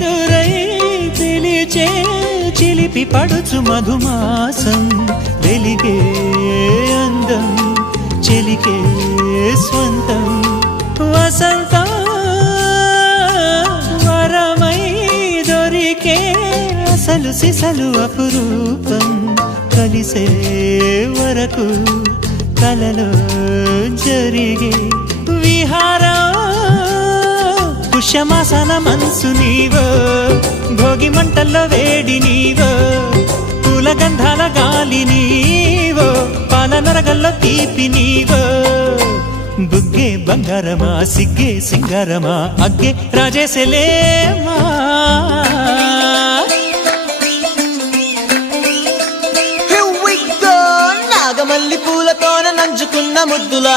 ఎదురై పిలిచే చిలిపి పడుచు మధుమాసం వెలిగే అందం చెలికే స్వంతం వసంతం వరమై దొరికే అసలు సిసలు అపురూపం కలిసే వరకు కలలో జరిగే విహారం పుష్యమాసన మనసు నీవో భోగి మంటల్లో వేడి నీవో పూల గంధాల గాలి నీవో పాల నరగల్లో తీపి నీవో బుగ్గే బంగారమా సిగ్గే సింగారమా అగ్గే రాజేసలేమా నాగమల్లి పూలతోన నంచుకున్న ముద్దులా